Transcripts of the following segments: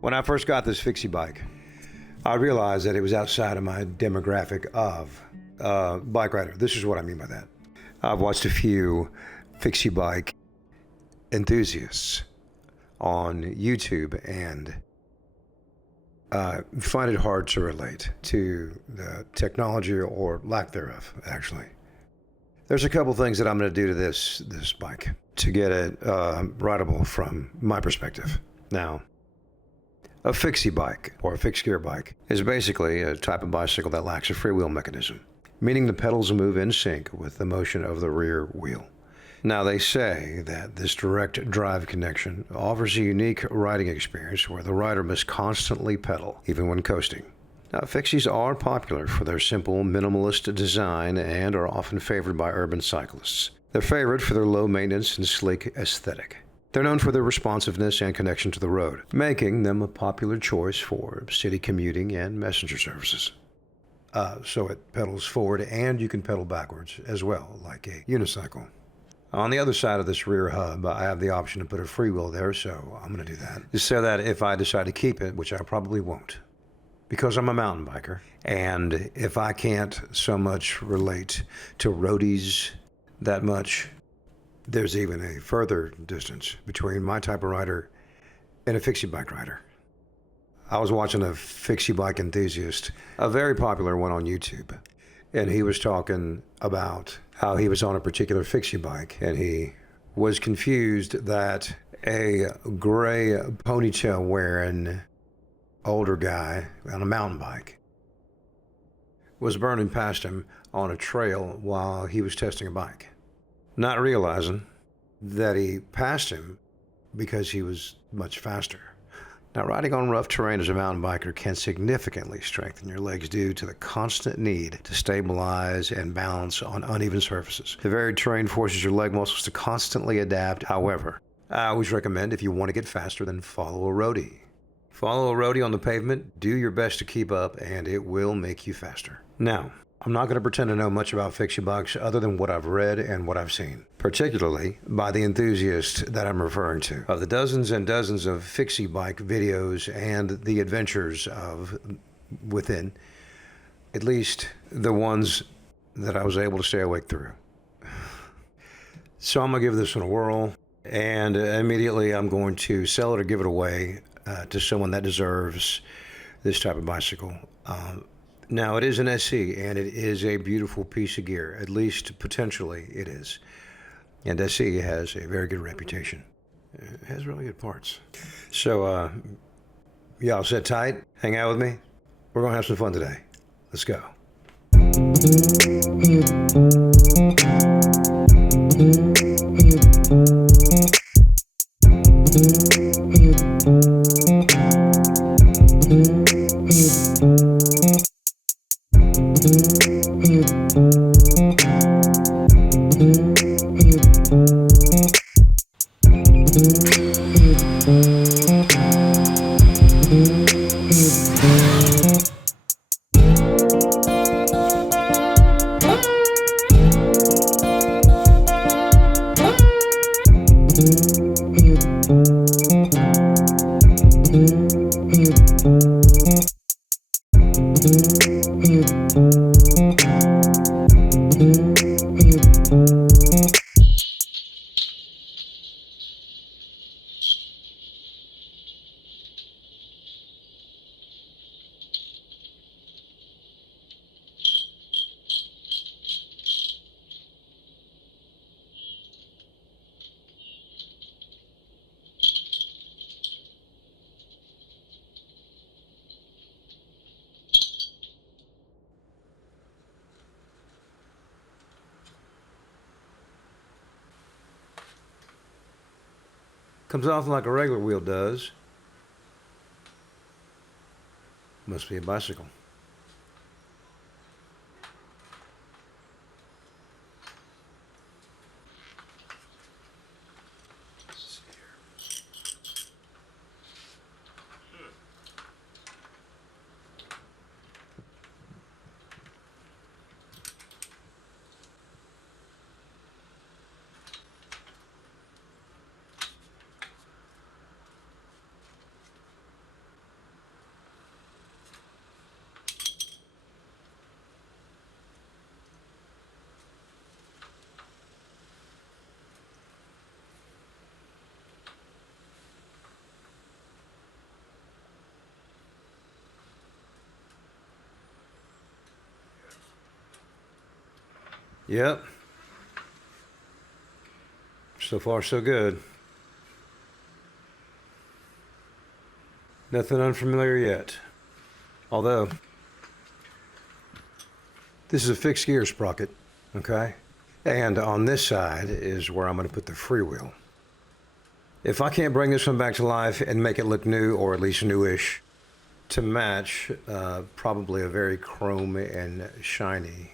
When I first got this Fixie bike, I realized that it was outside of my demographic of bike rider. This is what I mean by that. I've watched a few Fixie bike enthusiasts on YouTube and find it hard to relate to the technology or lack thereof, actually. There's a couple things that I'm going to do to this bike to get it rideable from my perspective. Now, a Fixie bike, or a fixed gear bike, is basically a type of bicycle that lacks a freewheel mechanism, meaning the pedals move in sync with the motion of the rear wheel. Now, they say that this direct drive connection offers a unique riding experience where the rider must constantly pedal, even when coasting. Now, Fixies are popular for their simple, minimalist design and are often favored by urban cyclists. They're favored for their low maintenance and sleek aesthetic. They're known for their responsiveness and connection to the road, making them a popular choice for city commuting and messenger services. So it pedals forward and you can pedal backwards as well, like a unicycle. On the other side of this rear hub, I have the option to put a freewheel there, so I'm going to do that. Just so that if I decide to keep it, which I probably won't, because I'm a mountain biker, and if I can't so much relate to roadies that much, there's even a further distance between my type of rider and a Fixie bike rider. I was watching a Fixie bike enthusiast, a very popular one on YouTube, and he was talking about how he was on a particular Fixie bike, and he was confused that a gray ponytail wearing older guy on a mountain bike was burning past him on a trail while he was testing a bike, not realizing that he passed him because he was much faster. Now, riding on rough terrain as a mountain biker can significantly strengthen your legs due to the constant need to stabilize and balance on uneven surfaces. The varied terrain forces your leg muscles to constantly adapt. However, I always recommend, if you want to get faster, then follow a roadie. Follow a roadie on the pavement, do your best to keep up, and it will make you faster. Now, I'm not going to pretend to know much about Fixie bikes other than what I've read and what I've seen, particularly by the enthusiast that I'm referring to. Of the dozens and dozens of Fixie bike videos and the adventures of within, at least the ones that I was able to stay awake through. So I'm going to give this one a whirl, and immediately I'm going to sell it or give it away to someone that deserves this type of bicycle. Now, it is an SE, and it is a beautiful piece of gear. At least, potentially, it is. And SE has a very good reputation. It has really good parts. So, y'all sit tight, hang out with me. We're going to have some fun today. Let's go. Comes off like a regular wheel does. Must be a bicycle. Yep. So far, so good. Nothing unfamiliar yet. Although, this is a fixed gear sprocket, okay? And on this side is where I'm going to put the freewheel. If I can't bring this one back to life and make it look new, or at least newish, to match probably a very chrome and shiny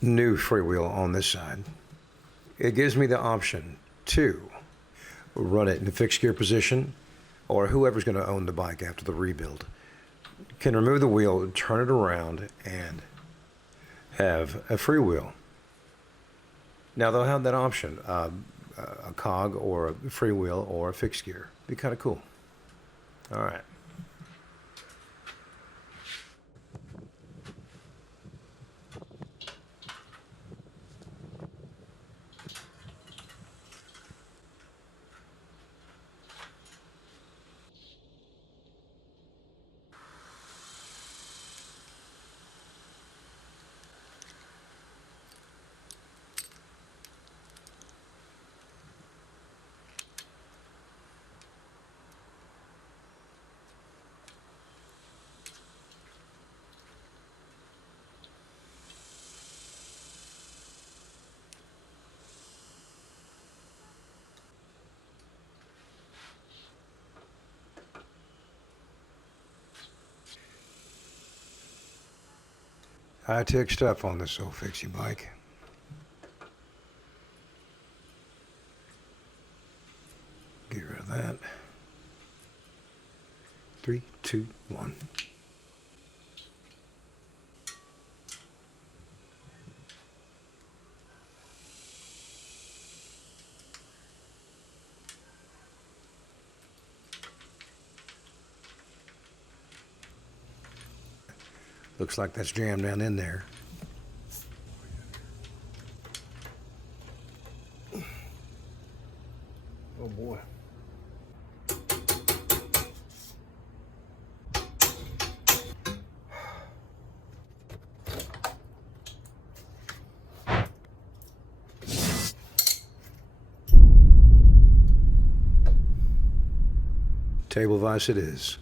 new freewheel on this side, it gives me the option to run it in the fixed gear position, or whoever's going to own the bike after the rebuild can remove the wheel, turn it around, and have a freewheel. Now they'll have that option, a cog or a freewheel or a fixed gear. Be kind of cool. All right. High-tech stuff on this old Fixie bike. Get rid of that. 3, 2, 1. Looks like that's jammed down in there. Oh boy. Table vise it is.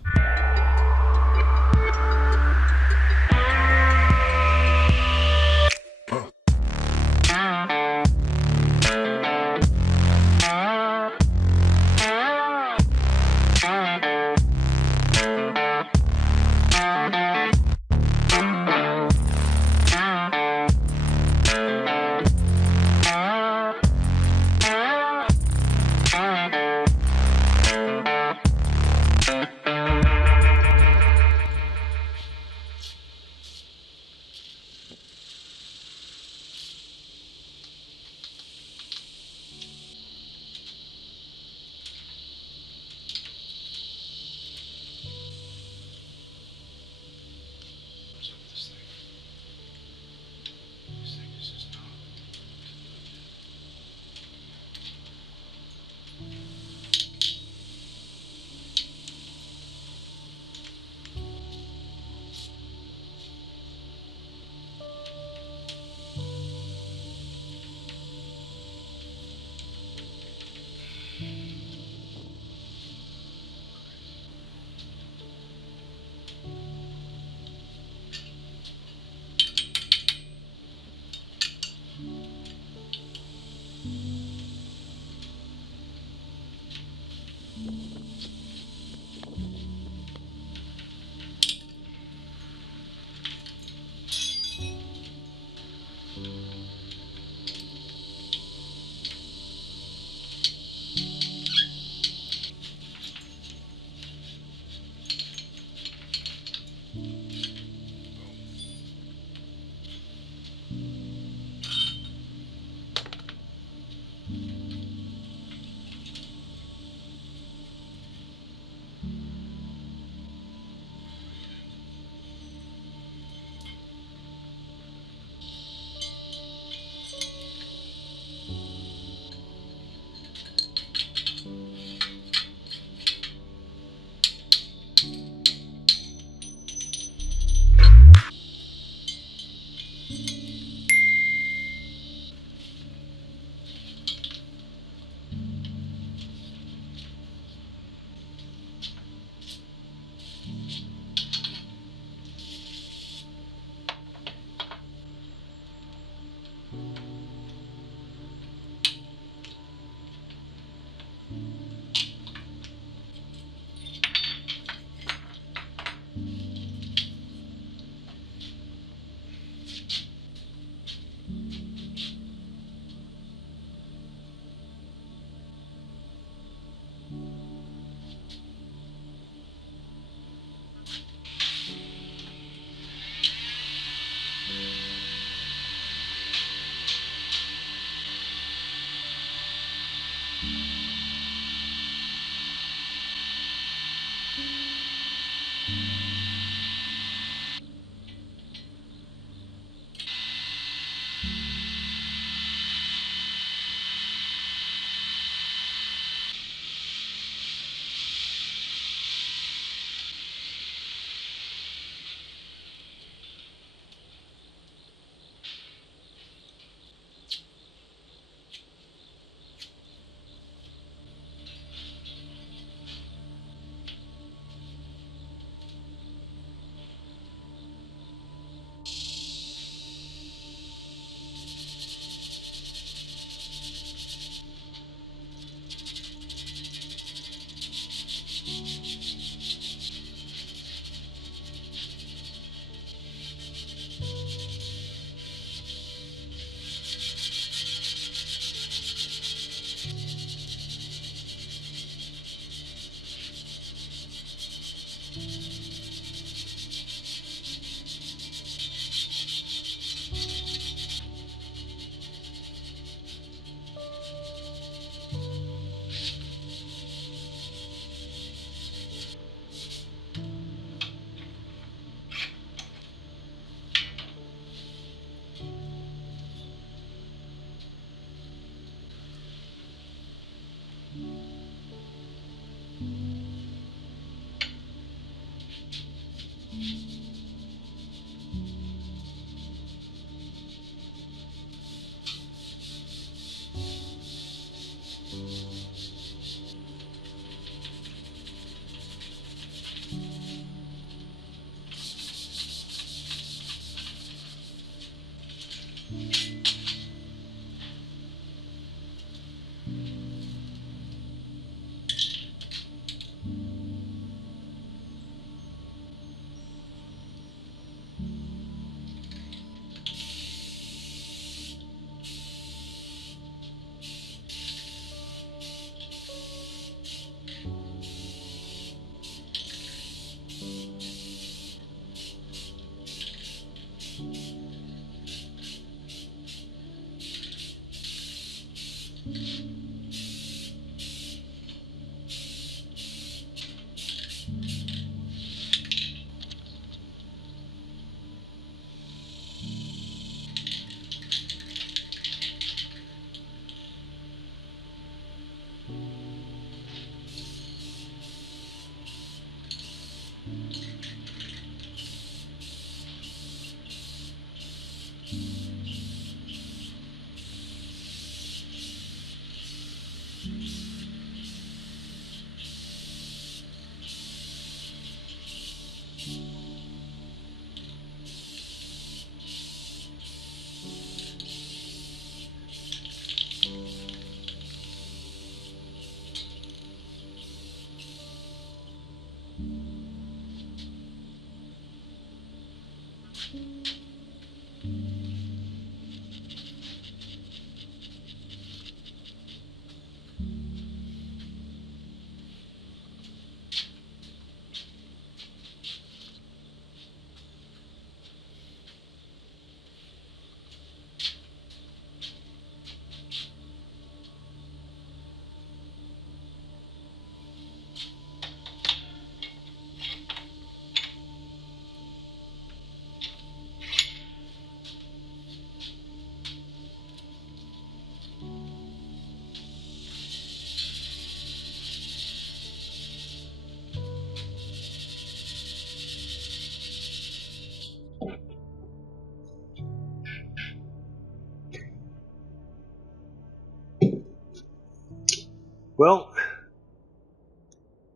Well,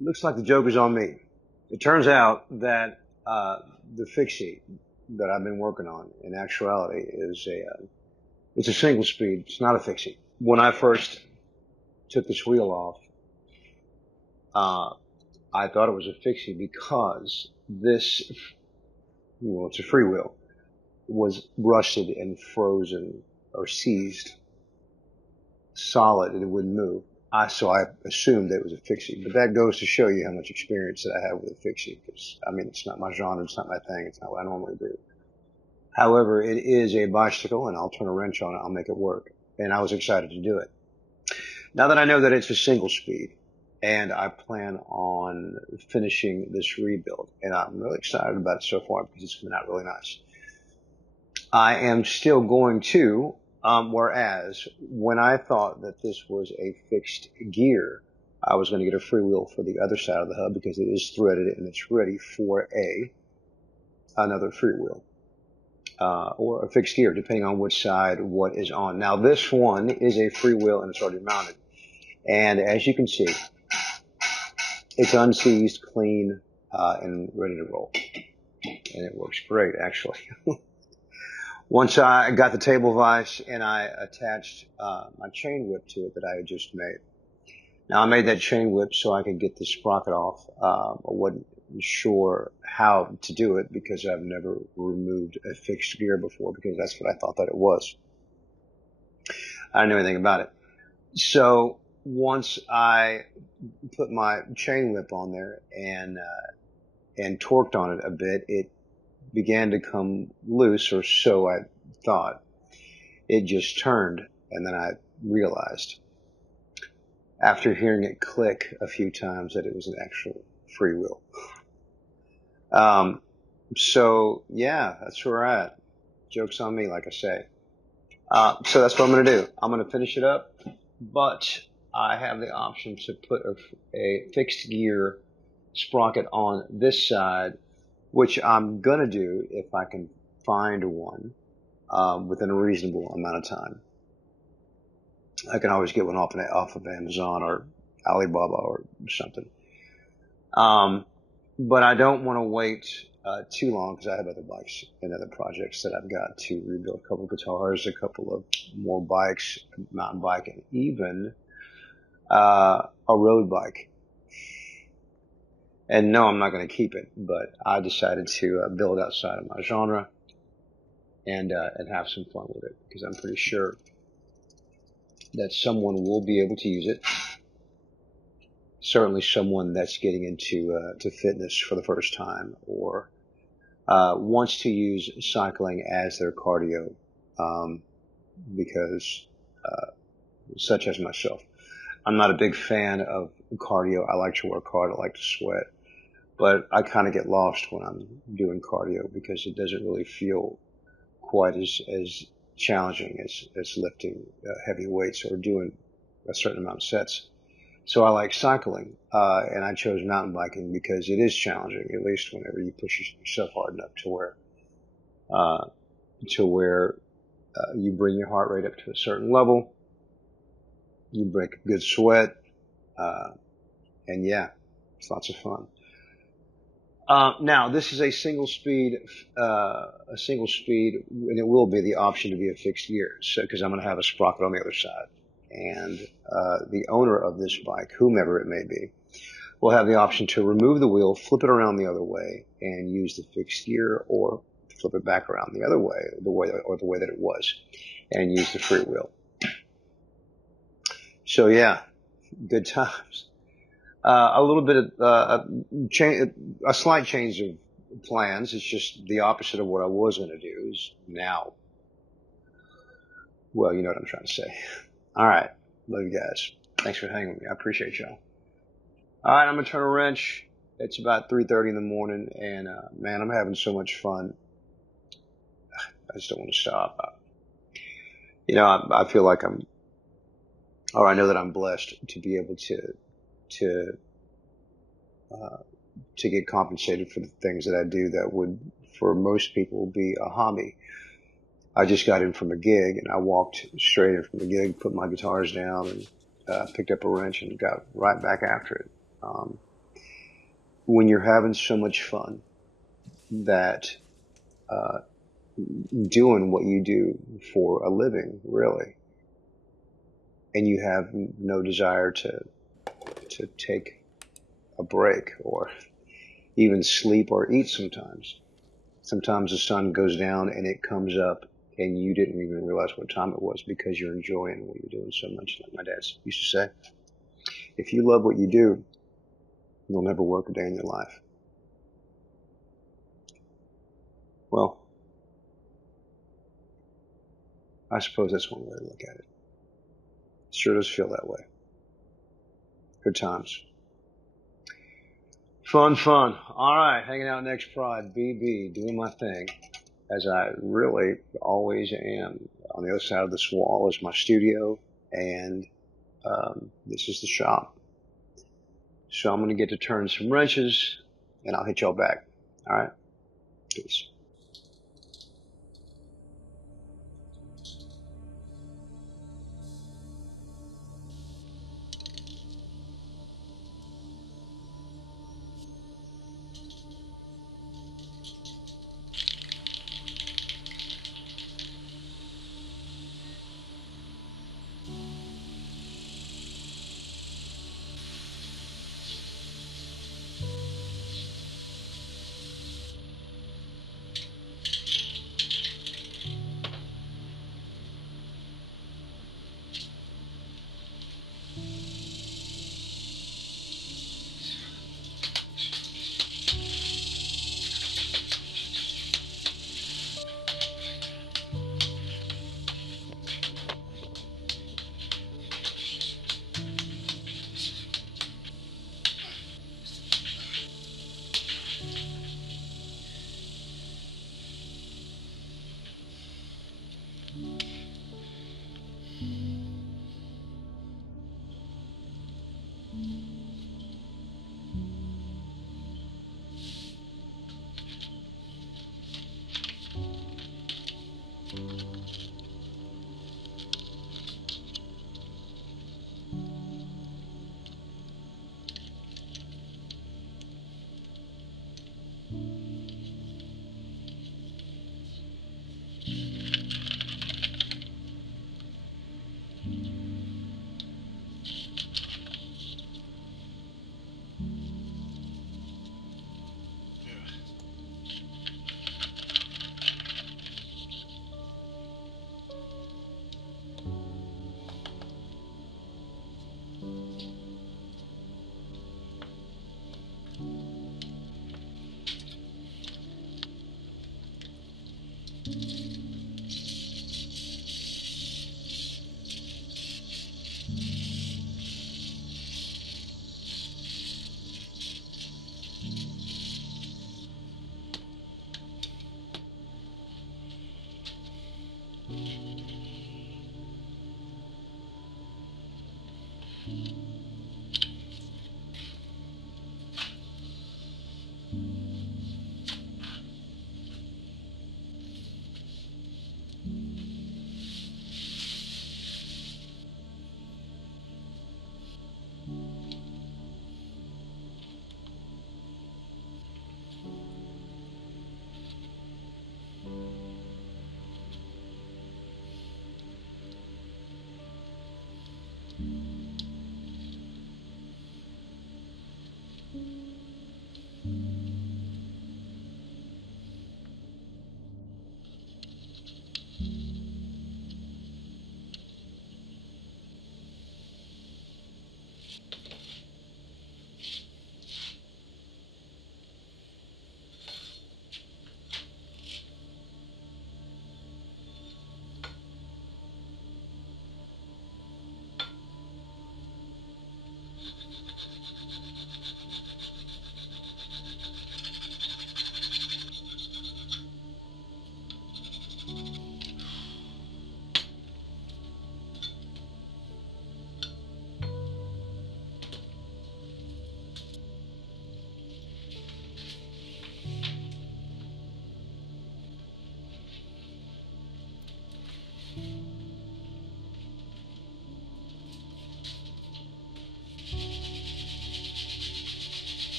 looks like the joke is on me. It turns out that the Fixie that I've been working on, in actuality, is it's a single speed. It's not a Fixie. When I first took this wheel off, I thought it was a Fixie because this, well, it's a freewheel, was rusted and frozen or seized solid and it wouldn't move. So I assumed that it was a Fixie, but that goes to show you how much experience that I have with a Fixie, because, I mean, it's not my genre, it's not my thing, it's not what I normally do. However, it is a bicycle, and I'll turn a wrench on it, I'll make it work. And I was excited to do it. Now that I know that it's a single speed, and I plan on finishing this rebuild, and I'm really excited about it so far because it's coming out really nice. I am still going to, whereas when I thought that this was a fixed gear, I was going to get a freewheel for the other side of the hub because it is threaded and it's ready for another freewheel. Or a fixed gear, depending on which side what is on. Now this one is a freewheel and it's already mounted. And as you can see, it's unseized, clean, and ready to roll. And it works great, actually. Once I got the table vise and I attached my chain whip to it that I had just made. Now I made that chain whip so I could get the sprocket off. I wasn't sure how to do it because I've never removed a fixed gear before, because that's what I thought that it was. I didn't know anything about it. So once I put my chain whip on there and torqued on it a bit, it began to come loose, or so I thought. It just turned, and then I realized, after hearing it click a few times, that it was an actual freewheel. So yeah, that's where we're at. Joke's on me, like I say. So that's what I'm going to do. I'm going to finish it up, but I have the option to put a fixed gear sprocket on this side, which I'm going to do if I can find one within a reasonable amount of time. I can always get one off of Amazon or Alibaba or something. But I don't want to wait too long because I have other bikes and other projects that I've got to rebuild. A couple of guitars, a couple of more bikes, mountain bike, and even a road bike. And no, I'm not going to keep it, but I decided to build outside of my genre and have some fun with it, because I'm pretty sure that someone will be able to use it. Certainly someone that's getting into to fitness for the first time, or wants to use cycling as their cardio, because such as myself, I'm not a big fan of cardio. I like to work hard. I like to sweat. But I kind of get lost when I'm doing cardio because it doesn't really feel quite as challenging as lifting heavy weights or doing a certain amount of sets. So I like cycling, and I chose mountain biking because it is challenging, at least whenever you push yourself hard enough to where you bring your heart rate up to a certain level. You break a good sweat, and yeah, it's lots of fun. Now this is a single speed, and it will be the option to be a fixed gear, so because I'm going to have a sprocket on the other side, and the owner of this bike, whomever it may be, will have the option to remove the wheel, flip it around the other way, and use the fixed gear, or flip it back around the other way, the way that it was, and use the freewheel. So yeah, good times. A little bit of a slight change of plans. It's just the opposite of what I was going to do is now. Well, you know what I'm trying to say. All right. Love you guys. Thanks for hanging with me. I appreciate y'all. All right. I'm going to turn a wrench. It's about 3:30 in the morning, and man, I'm having so much fun. I just don't want to stop. I feel like I know that I'm blessed to be able to get compensated for the things that I do that would, for most people, be a hobby. I just got in from a gig, and I walked straight in from the gig, put my guitars down, and picked up a wrench and got right back after it. When you're having so much fun that doing what you do for a living, really, and you have no desire to take a break or even sleep or eat sometimes. Sometimes the sun goes down and it comes up and you didn't even realize what time it was because you're enjoying what you're doing so much. Like my dad used to say, if you love what you do, you'll never work a day in your life. Well, I suppose that's one way to look at it. It sure does feel that way. Good times. Fun. All right, hanging out next Pride, BB, doing my thing, as I really always am. On the other side of this wall is my studio, and this is the shop. So I'm going to get to turn some wrenches, and I'll hit y'all back. All right? Peace.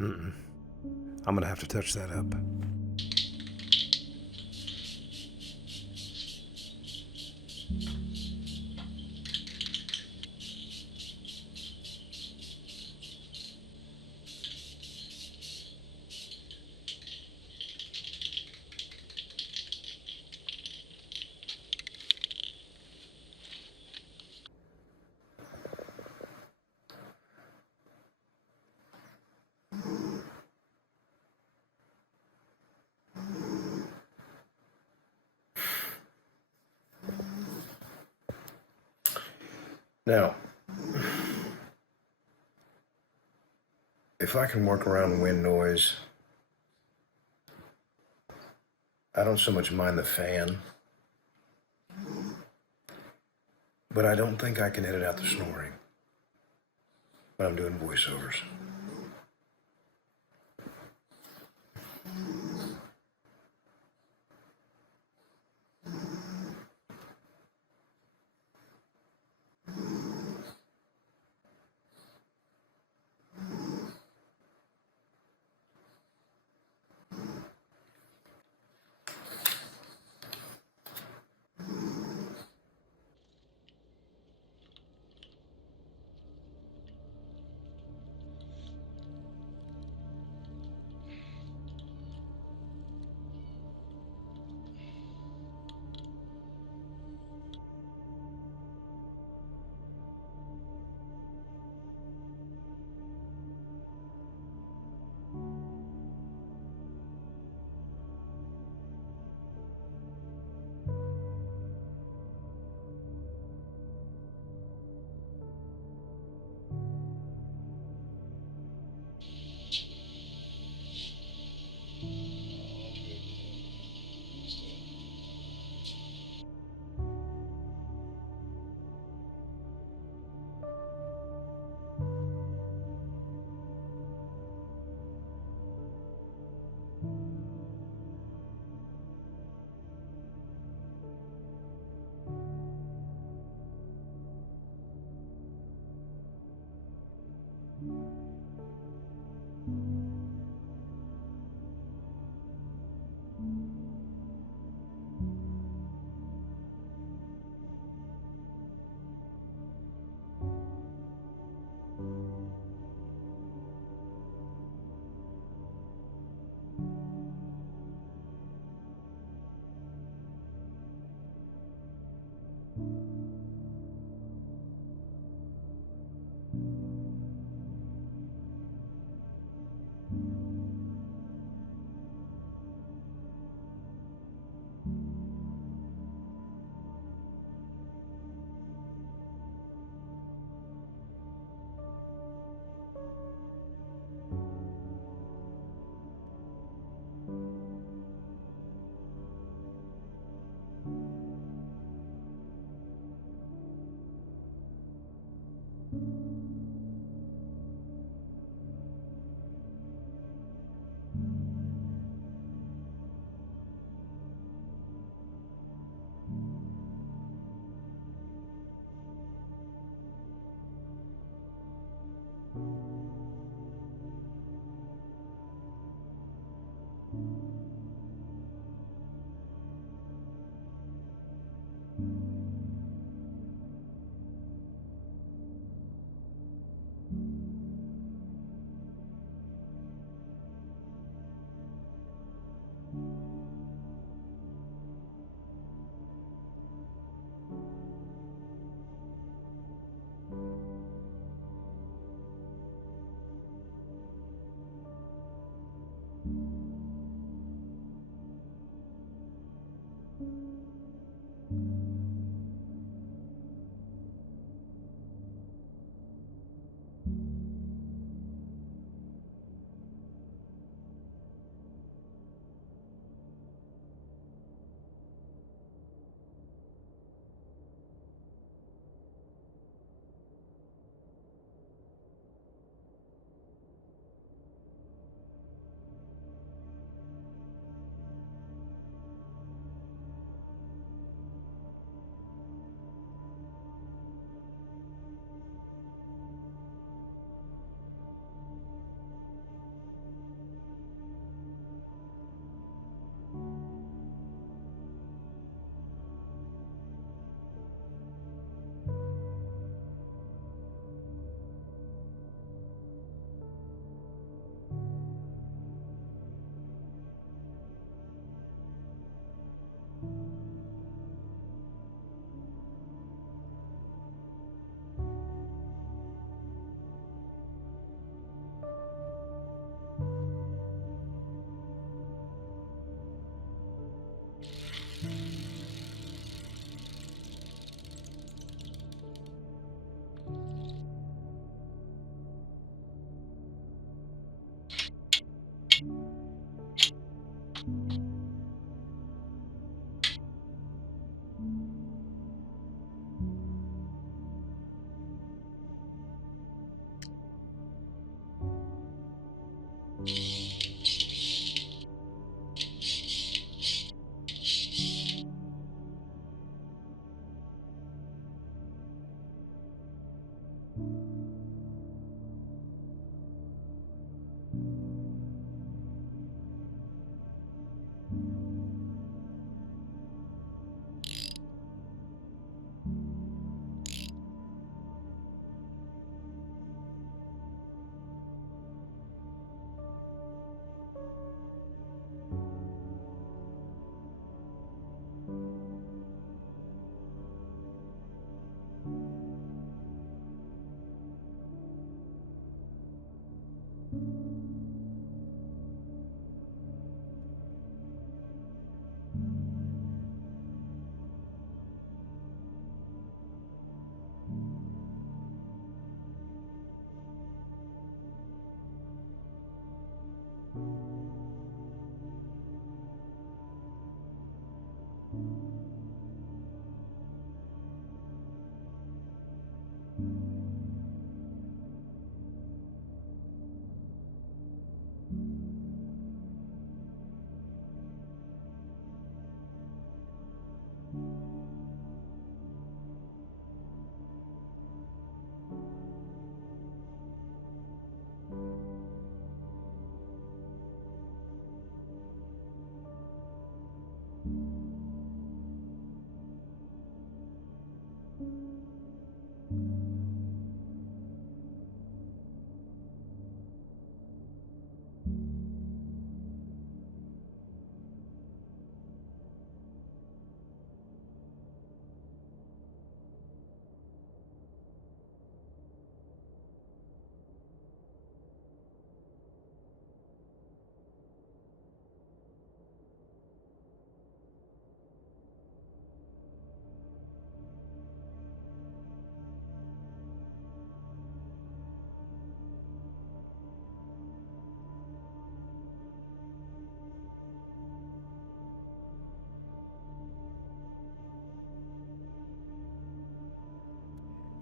Mm-mm. I'm gonna have to touch that up. Now, if I can work around wind noise, I don't so much mind the fan, but I don't think I can edit out the snoring when I'm doing voiceovers.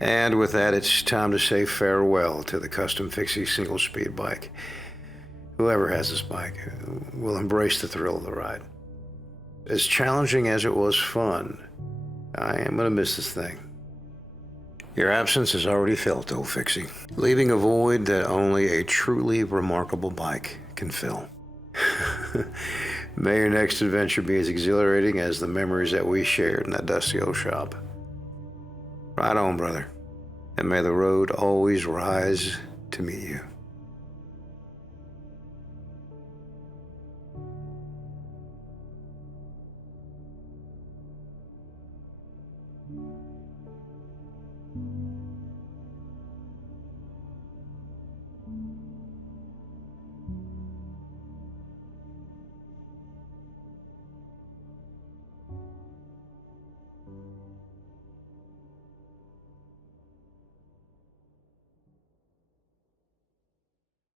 And with that, it's time to say farewell to the custom Fixie single-speed bike. Whoever has this bike will embrace the thrill of the ride. As challenging as it was fun, I am going to miss this thing. Your absence is already felt, old Fixie, leaving a void that only a truly remarkable bike can fill. May your next adventure be as exhilarating as the memories that we shared in that dusty old shop. Ride on, brother, and may the road always rise to meet you.